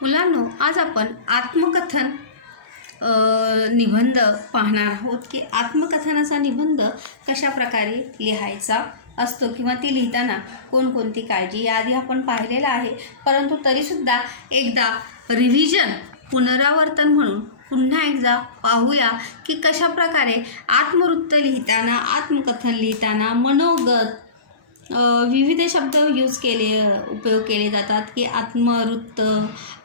मुलांनो, आज आपण आत्मकथन निबंध पाहणार आहोत की आत्मकथनाचा निबंध कशा प्रकारे लिहायचा असतो किंवा ती लिहिताना कोणकोणती काळजी याआधी आपण पाहिलेलं आहे, परंतु तरीसुद्धा एकदा रिव्हिजन पुनरावर्तन म्हणून पुन्हा एकदा पाहूया की कशा प्रकारे आत्मवृत्त लिहिताना, आत्मकथन लिहिताना मनोगत विविध शब्द उपयोग केले जातात की आत्मवृत्त,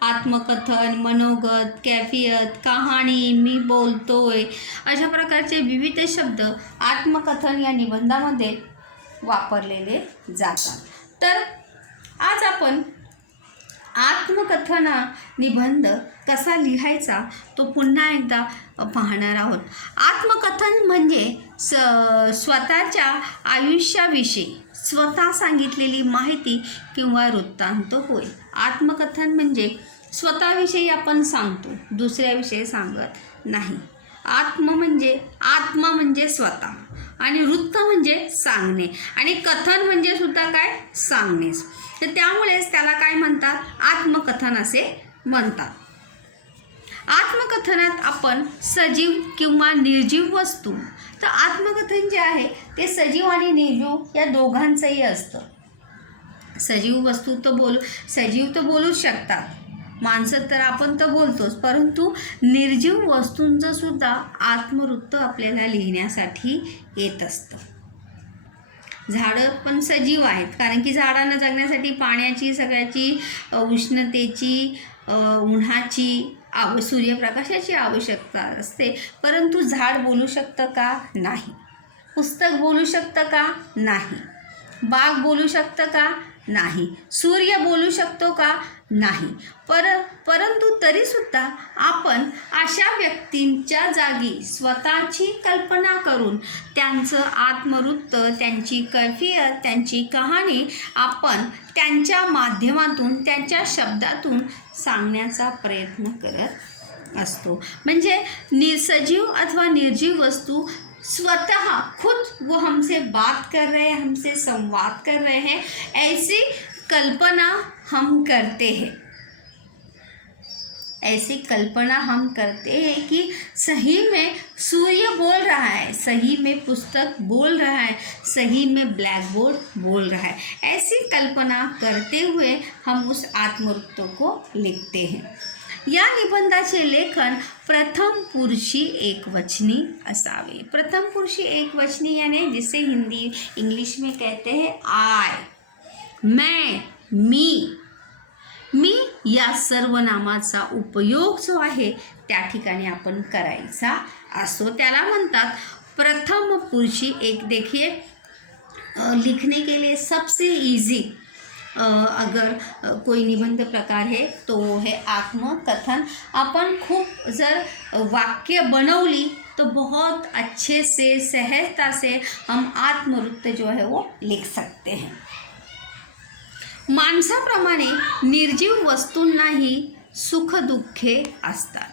आत्मकथन, मनोगत, कैफियत, कहाणी, मी बोलतोय, अशा प्रकारचे विविध शब्द आत्मकथन या निबंधामध्ये वापरलेले जातात. तर आज आपण आत्मकथन निबंध कसा लिहायचा तो पुन्हा एकदा पाहणार आहोत. आत्मकथन म्हणजे स्वतःच्या आयुष्याविषयी स्वतः सांगितलेली माहिती किंवा वृत्तांत होय. आत्मकथन म्हणजे स्वतःविषयी आपण सांगतो, दुसऱ्याविषयी सांगत नाही. आत्मा म्हणजे स्वतः आणि वृत्त म्हणजे सांगणे आणि कथन म्हणजे सुद्धा काय, सांगणेच. तर त्यामुळेच त्याला काय म्हणतात, आत्मकथन असे म्हणतात. आत्मकथनात आपण सजीव किंवा निर्जीव वस्तू, तर आत्मकथन जे आहे ते सजीव आणि निर्जीव या दोघांचंही असतं. सजीव वस्तू सजीव तर बोलूच शकतात, माणसं तर आपण तर बोलतोच, परंतु निर्जीव वस्तूंचं सुद्धा आत्मवृत्त आपल्याला लिहिण्यासाठी येत असतं. झाडं पण सजीव आहेत, कारण की झाडांना जगण्यासाठी पाण्याची, सगळ्याची, उष्णतेची, उन्हाची, सूर्यप्रकाशाची आवश्यकता असते. परंतु झाड बोलू शकतं का, नाही. पुस्तक बोलू शकतं का, नाही. बाग बोलू शकतं का, नाही. सूर्य बोलू शकतो का, नाही. परंतु तरीसुद्धा आपण अशा व्यक्तींच्या जागी स्वतःची कल्पना करून त्यांचं आत्मवृत्त, त्यांची कैफियत, त्यांची कहाणी आपण त्यांच्या माध्यमातून, त्यांच्या शब्दातून सांगण्याचा प्रयत्न करत असतो. म्हणजे सजीव अथवा निर्जीव वस्तू स्वतः खुद वो हमसे बात कर रहे हैं, हमसे संवाद कर रहे हैं, ऐसी कल्पना हम करते हैं. ऐसी कल्पना हम करते हैं कि सही में सूर्य बोल रहा है, सही में पुस्तक बोल रहा है, सही में ब्लैक बोर्ड बोल रहा है. ऐसी कल्पना करते हुए हम उस आत्मवृत्त को लिखते हैं. या निबंधाचे लेखन प्रथम पुरुषी एकवचनी असावे. प्रथम पुरुषी एकवचनी यानी जिसे हिंदी इंग्लिश में कहते हैं आय, मैं, मी या सर्वनामाचा उपयोग जो आहे त्या ठिकाणी आपण करायचा असतो. त्याला म्हणतात प्रथम पुरुषी एक. देखिए, लिखने के लिए सबसे इजी अगर कोई निबंध प्रकार है तो वो है आत्मकथन. अपन खूब जर वाक्य बनवली तो बहुत अच्छे से, सहजता से हम आत्मवृत्त जो है वो लिख सकते हैं. माणसाप्रमाणे निर्जीव वस्तूंनाही सुख दुःखे असतात.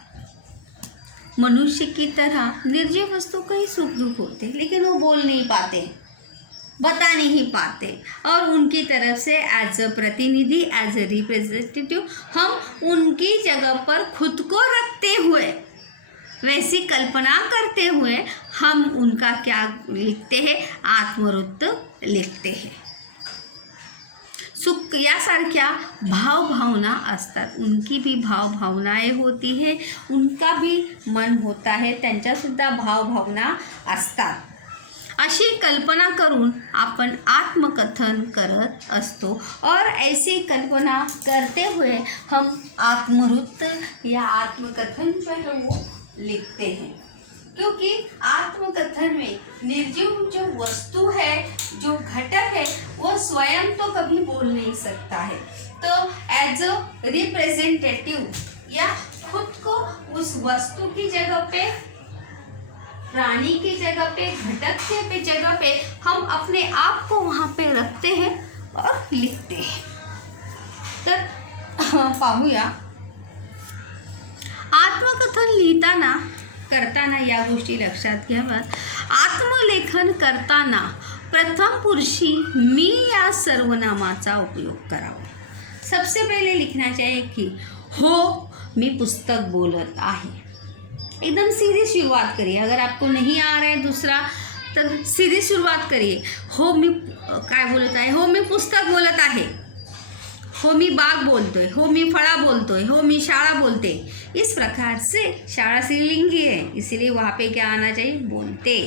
मनुष्य की तरह निर्जीव वस्तु का ही सुख दुख होते, लेकिन वो बोल नहीं पाते, बता नहीं पाते, और उनकी तरफ से एज अ प्रतिनिधि, एज अ रिप्रेजेंटेटिव हम उनकी जगह पर खुद को रखते हुए, वैसी कल्पना करते हुए हम उनका क्या लिखते हैं, आत्मवृत्त लिखते हैं. सुख यासारख्या भावना असतात, उनकी भी भावनाएं होती है, उनका भी मन होता है, त्यांच्यासुद्धा भावना असतात. अशी कल्पना करून आपण आत्मकथन करत असतो. और ऐसी कल्पना करते हुए हम आत्मवृत्त या आत्मकथन जो है वो लिखते हैं. क्योंकि आत्मकथन में निर्जीव जो वस्तु है, जो घटक है, वो स्वयं तो कभी बोल नहीं सकता है. तो एज अ रिप्रेजेंटेटिव या खुद को उस वस्तु की जगह पे, प्राणी की जगह पे, घटक के जगह पे हम अपने आप को वहाँ पे रखते हैं और लिखते हैं. तर पाहूया, आत्मकथन करताना या गोष्टी लक्षात घ्याव्यात. आत्मलेखन करताना प्रथम पुरुषी मी या सर्वनामाचा उपयोग करावा. सबसे पहले लिखना चाहिए कि हो मी पुस्तक बोलत आहे. एकदम सीधी सुरुवात करिए. अगर आपको नहीं आ रहा है दूसरा तर सीधी सुरुवात करिए. हो मी काय बोलत आहे, हो मी पुस्तक बोलत आहे, हो मी बाग बोलतोय, हो मी फळा बोलतोय, हो मी शाळा बोलते. इस प्रकार से शाळा स्त्रीलिंगी है, इसीलिए वहाँ पे क्या आना चाहिए, बोलते.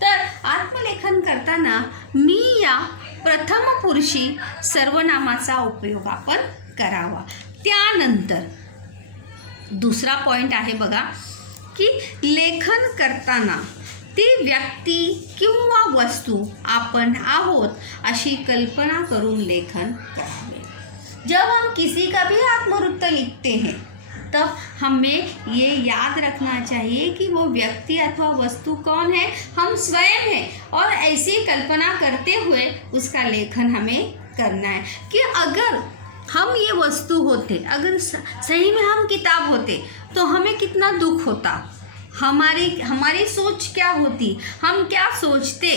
तर आत्मलेखन करताना मी या प्रथम पुरुषी सर्वनामाचा उपयोग आपण करावा. त्यानंतर दुसरा पॉइंट आहे बघा की लेखन करताना ती व्यक्ती किंवा वस्तू आपण आहोत अशी कल्पना करून लेखन करावे. जब हम किसी का भी आत्मवृत्त लिखते हैं तब हमें ये याद रखना चाहिए कि वो व्यक्ति अथवा वस्तु कौन है, हम स्वयं हैं. और ऐसी कल्पना करते हुए उसका लेखन हमें करना है कि अगर हम ये वस्तु होते, अगर सही में हम किताब होते तो हमें कितना दुख होता, हमारी सोच क्या होती, हम क्या सोचते.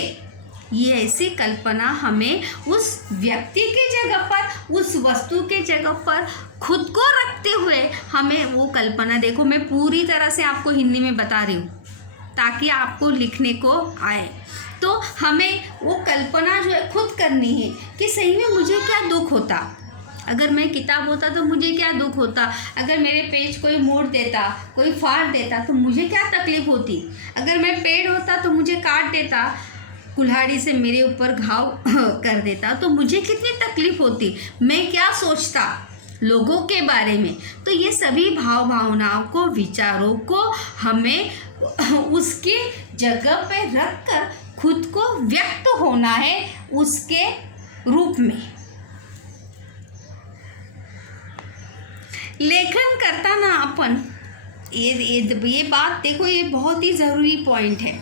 ये ऐसी कल्पना हमें उस व्यक्ति के जगह पर, उस वस्तु के जगह पर खुद को रखते हुए हमें वो कल्पना, देखो मैं पूरी तरह से आपको हिंदी में बता रही हूँ ताकि आपको लिखने को आए. तो हमें वो कल्पना जो है खुद करनी है कि सही में मुझे क्या दुख होता, अगर मैं किताब होता तो मुझे क्या दुख होता, अगर मेरे पेज कोई मोड़ देता, कोई फाड़ देता तो मुझे क्या तकलीफ़ होती, अगर मैं पेड़ होता तो मुझे काट देता, कुल्हाड़ी से मेरे ऊपर घाव कर देता तो मुझे कितनी तकलीफ़ होती, मैं क्या सोचता लोगों के बारे में. तो ये सभी भावनाओं को, विचारों को हमें उसके जगह पे रख कर खुद को व्यक्त होना है उसके रूप में. लेखन करताना अपन ये बात देखो, ये बहुत ही ज़रूरी पॉइंट है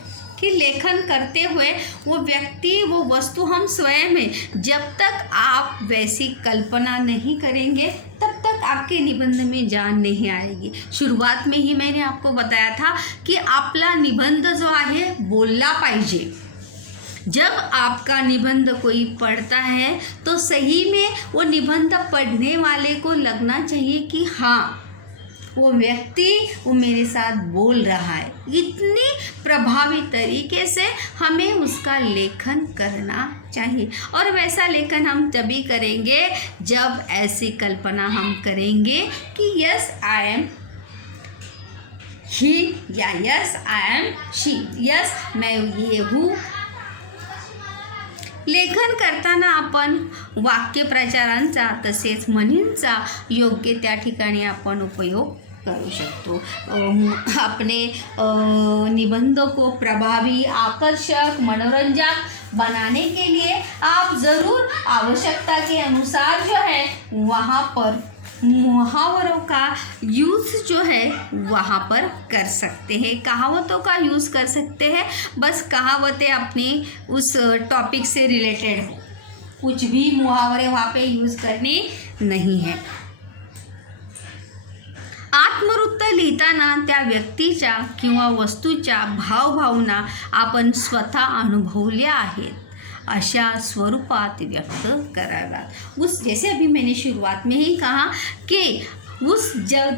कि लेखन करते हुए वो व्यक्ति, वो वस्तु हम स्वयं हैं. जब तक आप वैसी कल्पना नहीं करेंगे तब तक आपके निबंध में जान नहीं आएगी. शुरुआत में ही मैंने आपको बताया था कि आपला निबंध जो आहे बोलला पाहिजे. जब आपका निबंध कोई पढ़ता है तो सही में वो निबंध पढ़ने वाले को लगना चाहिए कि हाँ वो व्यक्ति वो मेरे साथ बोल रहा है. इतनी प्रभावी तरीके से हमें उसका लेखन करना चाहिए. और वैसा लेखन हम तभी करेंगे जब ऐसी कल्पना हम करेंगे कि यस आई एम ही या yes I am she, yes मैं ये हूँ. लेखन करताना आपण वाक्यप्रचारांचा तसेच म्हणींचा योग्य त्या ठिकाणी आपण उपयोग करू शकतो. अपने निबंध को प्रभावी, आकर्षक, मनोरंजक बनाने के लिए आप ज़रूर आवश्यकता के अनुसार जो है वहाँ पर मुहावरों का यूज़ जो है वहाँ पर कर सकते हैं, कहावतों का यूज़ कर सकते हैं. बस कहावतें अपनी उस टॉपिक से रिलेटेड हो, कुछ भी मुहावरे वहाँ पे यूज़ करने नहीं है. आत्मवृत्त लिहिताना त्या व्यक्तीच्या किंवा वस्तूच्या भावभावना आपण स्वतः अनुभवल्या आहेत अशा स्वरूपात व्यक्त कराव्यात. उस जैसे अभी मैंने शुरुआत में ही कहा कि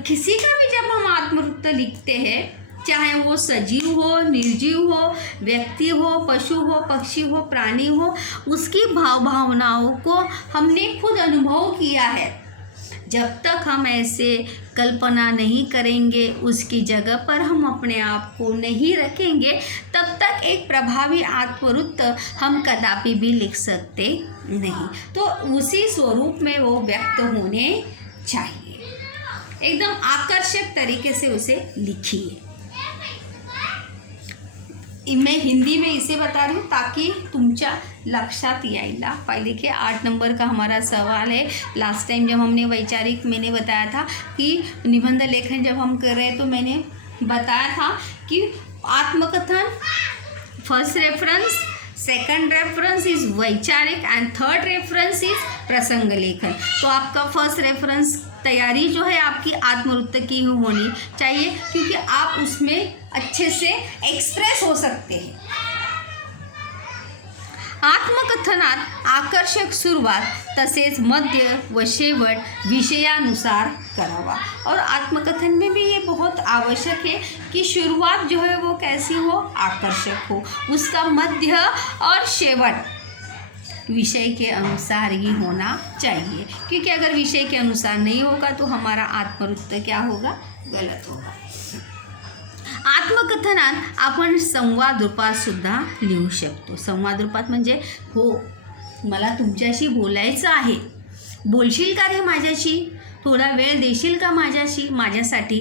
किसी का भी जब हम आत्मवृत्त लिखते हैं, चाहे वो सजीव हो, निर्जीव हो, व्यक्ति हो, पशु हो, पक्षी हो, प्राणी हो, उसकी भावनाओं को हमने खुद अनुभव किया है. जब तक हम ऐसे कल्पना नहीं करेंगे, उसकी जगह पर हम अपने आप को नहीं रखेंगे, तब तक एक प्रभावी आत्मवृत्त हम कदापि भी लिख सकते नहीं. तो उसी स्वरूप में वो व्यक्त होने चाहिए. एकदम आकर्षक तरीके से उसे लिखिए. मैं हिंदी में इसे बता रही हूँ ताकि तुमच्या लक्षात यायला पाए. देखिए 8 नंबर का हमारा सवाल है. लास्ट टाइम जब हमने वैचारिक मैंने बताया था कि निबंध लेखन जब हम कर रहे हैं तो मैंने बताया था कि आत्मकथन first reference, second reference is वैचारिक एंड थर्ड रेफरेंस इज प्रसंग लेखन. तो आपका फर्स्ट रेफरेंस तैयारी जो है आपकी आत्मवृत्त की होनी चाहिए क्योंकि आप उसमें अच्छे से एक्सप्रेस हो सकते हैं. आत्मकथनात आकर्षक सुरुवात तसेच मध्य व शेवट विषयानुसार करावा। और आत्मकथन में भी ये बहुत आवश्यक है कि शुरुआत जो है वो कैसी हो, आकर्षक हो, उसका मध्य और शेवट विषय के अनुसार ही होना चाहिए, क्योंकि अगर विषय के अनुसार नहीं होगा तो हमारा आत्मवृत्त क्या होगा, गलत होगा। आत्मकथनात आपण संवाद रूपात सुद्धा लिहू शकतो। संवाद रूपात म्हणजे हो, मला तुमच्याशी बोलायचं आहे, बोलशील का रे माझ्याशी, थोडा वेळ देशील का माझ्यासाठी,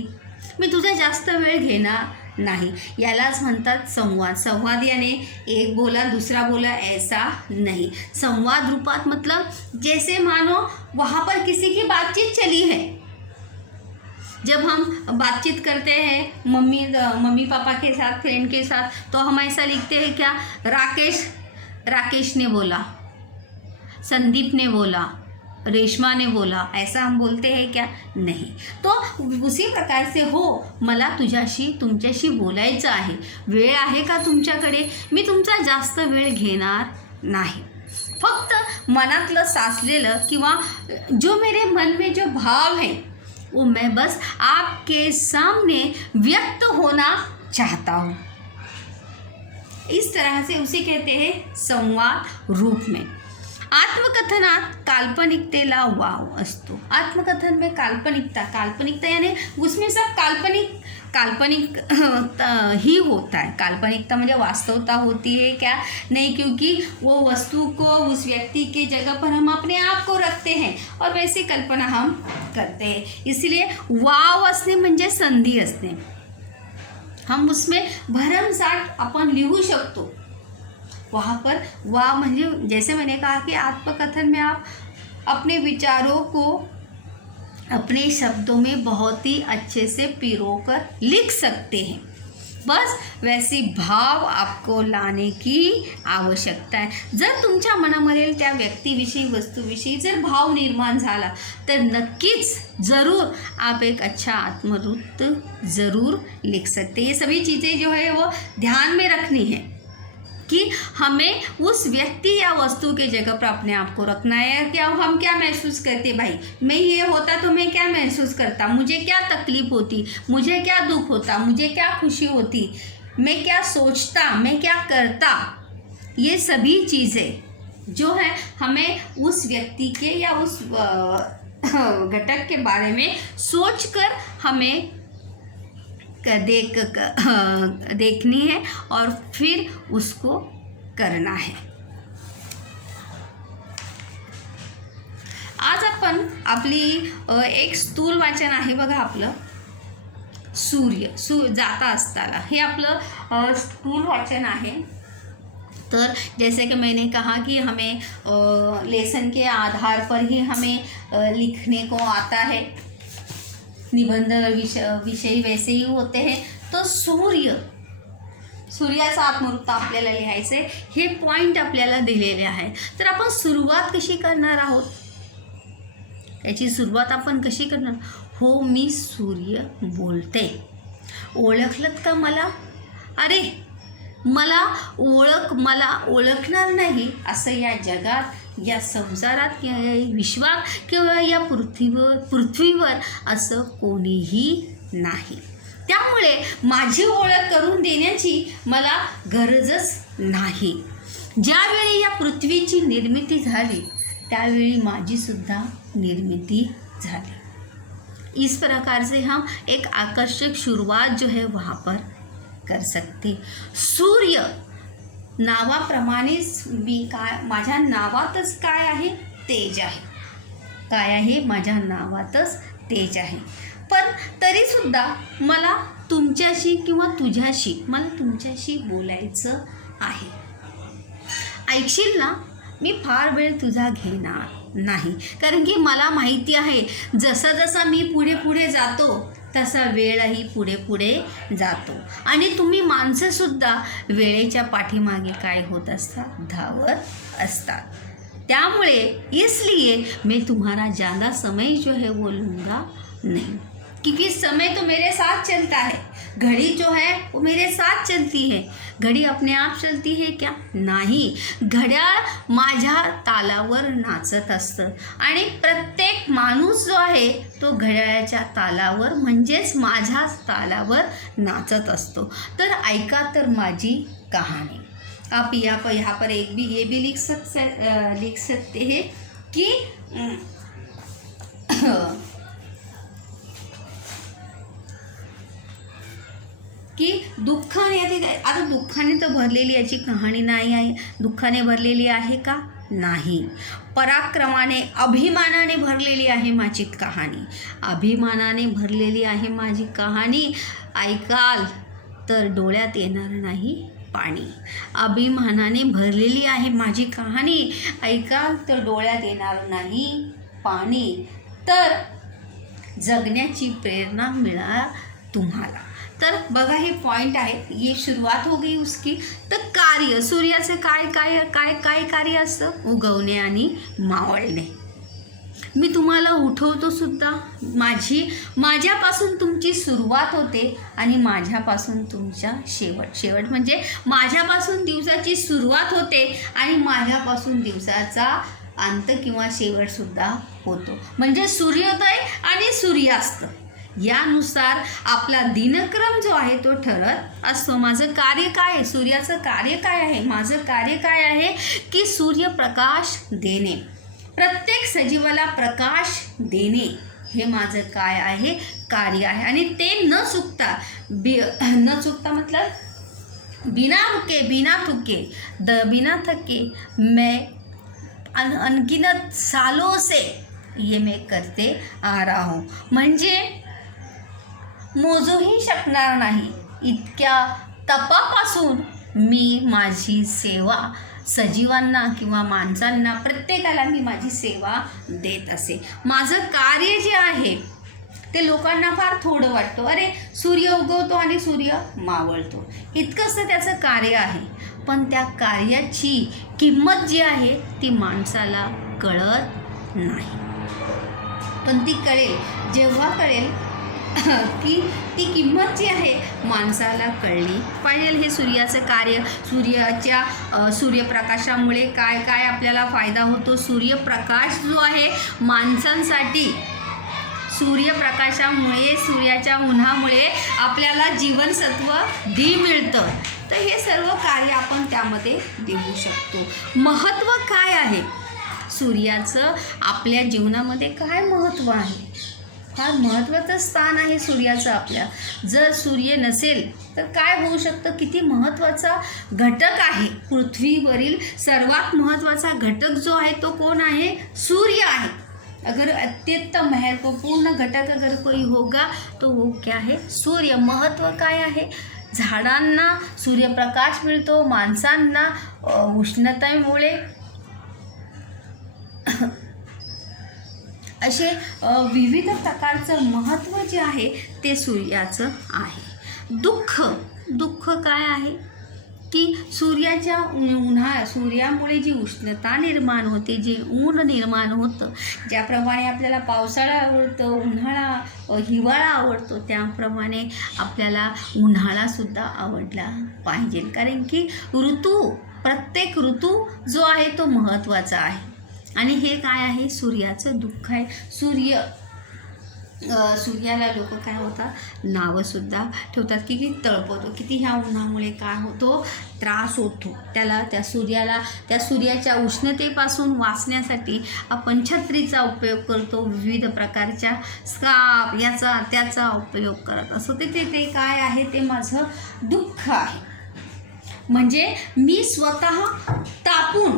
मी तुझा जास्त वेळ घेणार नहीं, यालाच म्हणतात संवाद। संवाद यानी एक बोला दूसरा बोला ऐसा नहीं। संवाद रूपात मतलब जैसे मानो वहाँ पर किसी की बातचीत चली है, जब हम बातचीत करते हैं मम्मी पापा के साथ, फ्रेंड के साथ, तो हम ऐसा लिखते हैं क्या, राकेश ने बोला, संदीप ने बोला, रेश्मा ने बोला, ऐसा हम बोलते हैं क्या, नहीं। तो उसी प्रकार से हो, मला तुमच्याशी बोलायचं आहे, वेळ आहे का तुमच्याकडे, मी तुमचा जास्त वेळ घेणार नाही, फक्त मनातलं साचलेलं किंवा जो मेरे मन में जो भाव है वो मैं बस आपके सामने व्यक्त होना चाहता हूँ। इस तरह से उसे कहते हैं संवाद रूप में। आत्मकथनात काल्पनिकतेला वाव असतो। आत्मकथन में काल्पनिकता यानी उसमें सब काल्पनिक ही होता है। काल्पनिकता मुझे वास्तवता होती है क्या, नहीं, क्योंकि वो वस्तु को उस व्यक्ति के जगह पर हम अपने आप को रखते हैं और वैसी कल्पना हम करते हैं, इसलिए वाव असणे म्हणजे संधी असणे, हम उसमें भरमसाठ अपन लिहू शकतो। वहाँ पर वाह म्हणजे जैसे मैंने कहा कि आत्मकथन में आप अपने विचारों को अपने शब्दों में बहुत ही अच्छे से पिरोकर लिख सकते हैं, बस वैसी भाव आपको लाने की आवश्यकता आहे। जर तुमच्या मनामध्ये त्या व्यक्तीविषयी वस्तूविषयी जर भाव निर्माण झाला तर नक्कीच ज़रूर आप एक अच्छा आत्मवृत्त ज़रूर लिख सकते हैं। ये सभी चीज़ें जो है वो ध्यान में रखनी है कि हमें उस व्यक्ति या वस्तु के जगह पर अपने आप को रखना है। क्या हम क्या महसूस करते, भाई मैं ये होता तो मैं क्या महसूस करता, मुझे क्या तकलीफ़ होती, मुझे क्या दुख होता, मुझे क्या खुशी होती, मैं क्या सोचता, मैं क्या करता। ये सभी चीज़ें जो है हमें उस व्यक्ति के या उस घटक के बारे में सोचकर हमें देखनी है और फिर उसको करना है। आज आपण आपली एक स्थूल वाचन आहे बघा, आपलं सूर्य जाता असताना, हे आपलं स्थूल वाचन आहे। तर जैसे कि मैंने कहा कि हमें लेसन के आधार पर ही हमें लिखने को आता है, निबंध विषय वैसे ही होते हैं। तो सूर्याचा आत्मवृत्त आपल्याला लिहायचं आहे, हे पॉईंट आपल्याला दिलेले आहे। तर आपण सुरुवात कशी करणार आहोत, याची सुरुवात आपण कशी करणार, हो मी सूर्य बोलते, ओळखलत का मला, अरे मला ओळखणार नाही असं या जगात, या संसारात, या विश्वात किंवा या पृथ्वीवर असं कोणीही नाही। त्यामुळे माझी ओळख करून देण्याची मला गरजच नाही। ज्यावेळी या पृथ्वीची निर्मिती झाली त्यावेळी माझी सुद्धा निर्मिती झाली। इस प्रकार से हम एक आकर्षक शुरुआत जो है वहाँ पर कर सकते। सूर्य नावाप्रमाणेच मी माझ्या नावातच काय आहे, तेज आहे, काय आहे, माझ्या नावातच तेज आहे। पण तरीसुद्धा मला तुमच्याशी किंवा तुझ्याशी बोलायचं आहे, ऐकशील ना, मी फार वेळ तुझा घेणार नाही, कारण की मला माहिती आहे जसा मी पुढे जातो तसा वेळही पुढे जातो आणि तुम्ही माणसंसुद्धा वेळेच्या पाठीमागे काय होत असतात, धावत असतात। त्यामुळे इसलिए मैं तुम्हारा ज़्यादा समय जो है वो लूँगा नहीं। क्योंकि समय तो मेरे साथ चलता है, घड़ी जो है वो मेरे साथ चलती है। घडी अपने आप चलती है क्या? नाही, घड्याळ माझ्या तालावर नाचत असतं आणि प्रत्येक माणूस जो आहे तो घड्याळाच्या तालावर म्हणजेच माझ्याच तालावर नाचत असतो। तर ऐका तर माझी कहानी। आप यहाँ पर ये भी लिख सकते हैं कि दुःखाने, आता दुःखाने तर भरलेली याची कहाणी नाही आहे। दुःखाने भरलेली आहे का? नाही। पराक्रमाने, अभिमानाने भरलेली आहे माझी कहाणी। अभिमानाने भरलेली आहे माझी कहाणी। ऐकाल तर डोळ्यात येणार नाही पाणी। अभिमानाने भरलेली आहे माझी कहाणी। ऐकाल तर डोळ्यात येणार नाही पाणी। तर जगण्याची प्रेरणा मिळा तुम्हाला। तर बघा हे पॉइंट आहे, ये शुरुआत हो गई उसकी। तर कार्य, सूर्याचं काय काय काय काय कार्य असतं? उगवणे आणि मावळणे। मी तुम्हाला उठवतो सुद्धा, माझ्यापासून तुमची सुरुवात होते आणि माझ्यापासून तुमचा शेवट म्हणजे माझ्यापासून दिवसाची सुरुवात होते आणि माझ्यापासून दिवसाचा अंत किंवा शेवटसुद्धा होतो। म्हणजे सूर्योदय आणि सूर्यास्त यानुसार आपला दिनक्रम जो आहे तो ठरत असतो। माझं कार्य काय आहे? सूर्याचं कार्य काय आहे? माझं कार्य काय आहे की सूर्यप्रकाश देणे, प्रत्येक सजीवाला प्रकाश देणे हे माझं काय आहे? कार्य आहे। आणि ते न चुकता मतलब बिना रुके, बिना थके, बिना थके मैं अनगिनत सालों से ये मैं करते आ रहा हूँ। म्हणजे मोजूही शकणार नाही इतक्या तपापासून मी माझी सेवा सजीवांना किंवा माणसांना, प्रत्येकाला मी माझी सेवा देत असे। माझं कार्य जे आहे ते लोकांना फार थोडं वाटतं, अरे सूर्य उगवतो आणि सूर्य मावळतो, इतकंच तर त्याचं कार्य आहे। पण त्या कार्याची किंमत जी आहे ती माणसाला कळत नाही। पण ती कळेल जेव्हा कळेल की ती किंमत जी आहे माणसाला कळली पाहिजे। हे सूर्याचं कार्य, सूर्यप्रकाशामुळे काय काय आपल्याला फायदा होतो? सूर्यप्रकाश जो आहे माणसांसाठी, सूर्यप्रकाशामुळे, सूर्याच्या उन्हामुळे आपल्याला जीवनसत्व डी मिळतं। तर हे सर्व कार्य आपण त्यामध्ये देऊ शकतो। महत्त्व काय आहे सूर्याचं? आपल्या जीवनामध्ये काय महत्त्व आहे? फार महत्त्वाचं स्थान आहे सूर्याचं आपल्या। जर सूर्य नसेल तर काय होऊ शकतं? किती महत्त्वाचा घटक आहे पृथ्वीवरील सर्वात महत्त्वाचा घटक जो आहे तो कोण आहे? सूर्य आहे। अगर अत्यंत महत्वपूर्ण घटक अगर कोई होगा तो वो क्या है? सूर्य। महत्त्व काय आहे? झाडांना सूर्यप्रकाश मिळतो, माणसांना उष्णतेमुळे असे विविध प्रकारचं महत्त्व जे आहे ते सूर्याचं आहे। दुःख काय आहे की सूर्याच्या सूर्यामुळे जी उष्णता निर्माण होते, जे ऊन निर्माण होतं, ज्याप्रमाणे आपल्याला पावसाळा आवडतो, उन्हाळा, हिवाळा आवडतो, त्याप्रमाणे आपल्याला उन्हाळासुद्धा आवडला पाहिजे। कारण की प्रत्येक ऋतू जो आहे तो महत्त्वाचा आहे। आणि हे काय आहे? सूर्याचं दुःख आहे। सूर्याला लोक काय होतात? नावंसुद्धा ठेवतात की तळपतो, किती ह्या उन्हामुळे काय होतो? त्रास होतो त्याला। त्या सूर्याच्या उष्णतेपासून वाचण्यासाठी आपण छत्रीचा उपयोग करतो, विविध प्रकारच्या स्कार्फ याचा त्याचा उपयोग करत असतो। ते काय आहे? ते माझं दुःख आहे। म्हणजे मी स्वतः तापून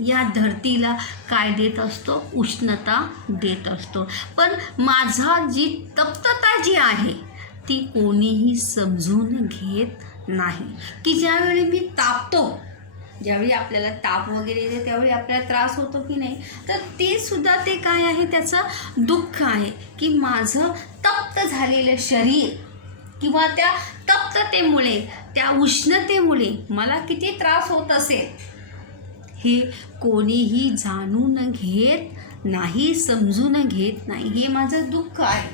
या धरतीला काय देत असतो? उष्णता देत असतो। पण माझा जी तप्तता जी आहे ती कोणीही समजून घेत नाही। की ज्यावेळी मी तापतो, ज्यावेळी आपल्याला ताप वगैरे येते त्यावेळी आपल्याला त्रास होतो की नाही, तर ते सुद्धा ते काय आहे? त्याचं दुःख आहे की माझं तप्त झालेलं शरीर किंवा त्या तप्ततेमुळे, त्या उष्णतेमुळे मला किती त्रास होत असेल हे कोणीही जाणून घेत नाही, समजून घेत नाही। हे माझं दुःख आहे।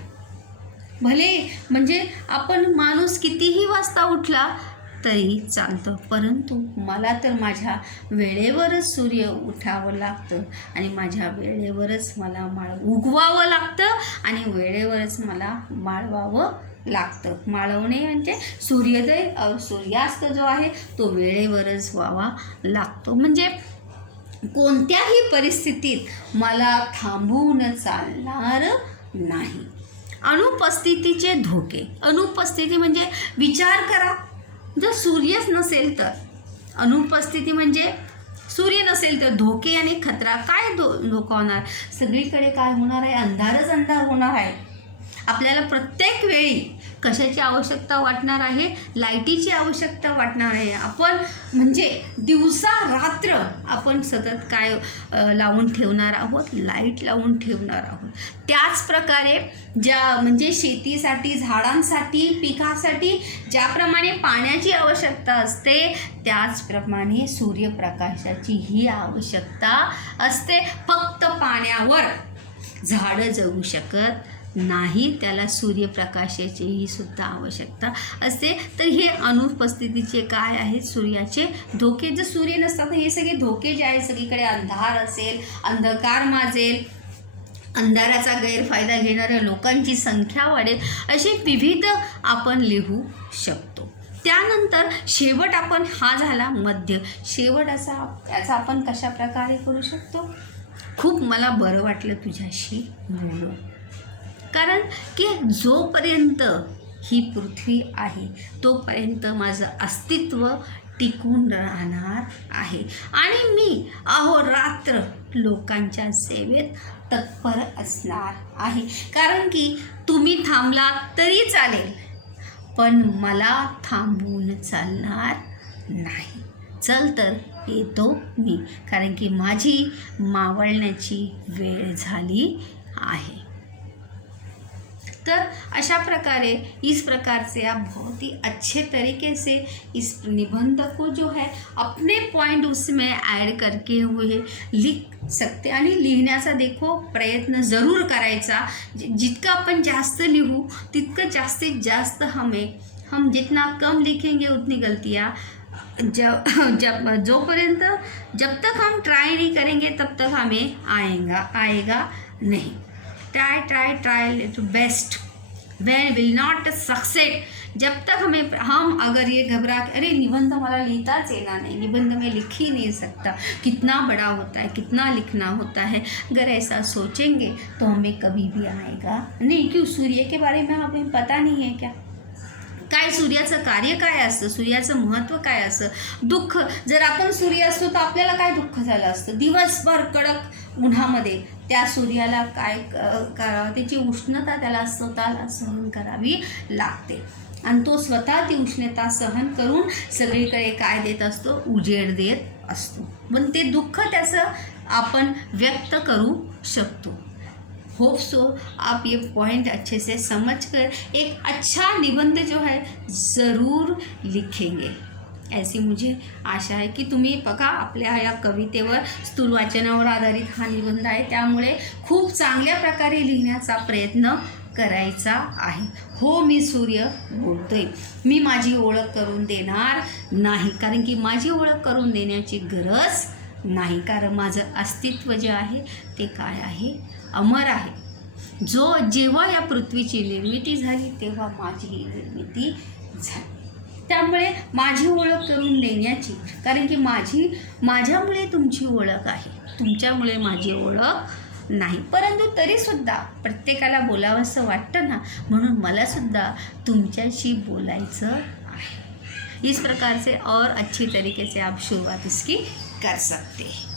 भले म्हणजे आपण माणूस कितीही वाजता उठला तरी चालतं, परंतु मला तर माझ्या वेळेवरच सूर्य उठावं लागतं आणि माझ्या वेळेवरच मला उगवावं लागतं आणि वेळेवरच मला माळवावं लागतं. माळवणे म्हणजे सूर्योदय सूर्यास्त जो आहे तो वेळेवरच व्हावा लागतो. म्हणजे कोणत्याही परिस्थितीत मला थांबवून चालणार नाही. अनुपस्थितीचे धोके. अनुपस्थिती म्हणजे विचार करा, जर सूर्यच नसेल तर, अनुपस्थिती म्हणजे सूर्य नसेल तर धोके आणि खतरा. काय धोका होणार? सगळीकडे काय होणार आहे? अंधारच अंधार होणार आहे. आपल्याला प्रत्येक वेळी कशाची आवश्यकता वाटणार आहे? लाईटीची आवश्यकता वाटणार आहे. आपण म्हणजे दिवसा रात्र आपण सतत काय लावून ठेवणार आहोत? लाईट लावून ठेवणार आहोत. त्याच प्रकारे ज्या म्हणजे शेतीसाठी, झाडांसाठी, पिकासाठी ज्याप्रमाणे पाण्याची आवश्यकता असते त्याचप्रमाणे सूर्यप्रकाशाची ही आवश्यकता असते. फक्त पाण्यावर झाडं जगू शकत नाही, त्याला सूर्यप्रकाशाचीही सुद्धा आवश्यकता असते. तर हे अनुपस्थितीचे काय आहेत? सूर्याचे धोके. जर सूर्य नसतात तर हे सगळे धोके जे आहेत, सगळीकडे अंधार असेल, अंधकार माजेल, अंधाराचा गैरफायदा घेणाऱ्या लोकांची संख्या वाढेल, असे विविध आपण लिहू शकतो. त्यानंतर शेवट आपण हा झाला मध्य. शेवट याचा आपण कशा प्रकारे करू शकतो? खूप मला बरं वाटलं तुझ्याशी बोलून, कारण की जोपर्यंत ही पृथ्वी आहे तोपर्यंत माझं अस्तित्व टिकून राहणार आहे आणि मी अहोरात्र लोकांच्या सेवेत तत्पर असणार आहे. कारण की तुम्ही थांबलात तरी चालेल, पण मला थांबवून चालणार नाही. चल तर येतो मी, कारण की माझी मावळण्याची वेळ झाली आहे. तर अशा प्रकारे इस प्रकार से आप बहुत ही अच्छे तरीके से इस निबंध को जो है अपने पॉइंट उसमें ऐड करके हुए लिख सकते. आणि लिहिण्याचा देखो प्रयत्न ज़रूर करायचा. जितकं आपण जास्त लिहू तितकं जास्तीत जास्त हम जितना कम लिखेंगे उतनी गलतियाँ जब तक हम ट्राई नहीं करेंगे तब तक हमें आएगा नहीं. Try to best when will not succeed. जब तक हम अगर ये घबरा के अरे निबंध मला लिखताच येना नहीं, निबंध में लिख ही नहीं सकता, कितना बड़ा होता है, कितना लिखना होता है, अगर ऐसा सोचेंगे तो हमें कभी भी आएगा नहीं. क्यों? सूर्य के बारे में हमें पता नहीं है क्या? काय सूर्याचं कार्य काय असतं, सूर्याचं महत्त्व काय असतं. दुःख, जर आपण सूर्य असतो तर आपल्याला काय दुःख झालं असतं? दिवसभर कडक उन्हामध्ये त्या सूर्याला काय करावं, त्याची उष्णता त्याला स्वतःला सहन करावी लागते आणि तो स्वतः ती उष्णता सहन करून सगळीकडे काय देत असतो? उजेड देत असतो. पण ते दुःख त्याचं आपण व्यक्त करू शकतो. होप सो आप ये पॉइंट अच्छे से समझ कर एक अच्छा निबंध जो है ज़रूर लिखेंगे, ऐसी मुझे आशा आहे की तुम्ही बघा आपल्या या कवितेवर स्थूल वाचनावर आधारित हा निबंध आहे, त्यामुळे खूप चांगल्या प्रकारे लिहिण्याचा प्रयत्न करायचा आहे. हो, मी सूर्य बोलतोय, मी माझी ओळख करून देणार नाही, कारण की माझी ओळख करून देण्याची गरज नाही, कारण माझं अस्तित्व जे आहे ते काय आहे? अमर आहे. जेव्हा या पृथ्वीची निर्मिती झाली तेव्हा माझी निर्मिती झाली. त्यामुळे माझी ओळख करून देण्याची, कारण की माझ्यामुळे तुमची ओळख आहे, तुमच्यामुळे माझी ओळख नाही. परंतु तरीसुद्धा प्रत्येकाला बोलावंसं वाटतं ना, म्हणून मलासुद्धा तुमच्याशी बोलायचं आहे. इस प्रकार से और अच्छी तरीके से आप शुरुआत इसकी कर सकते हैं.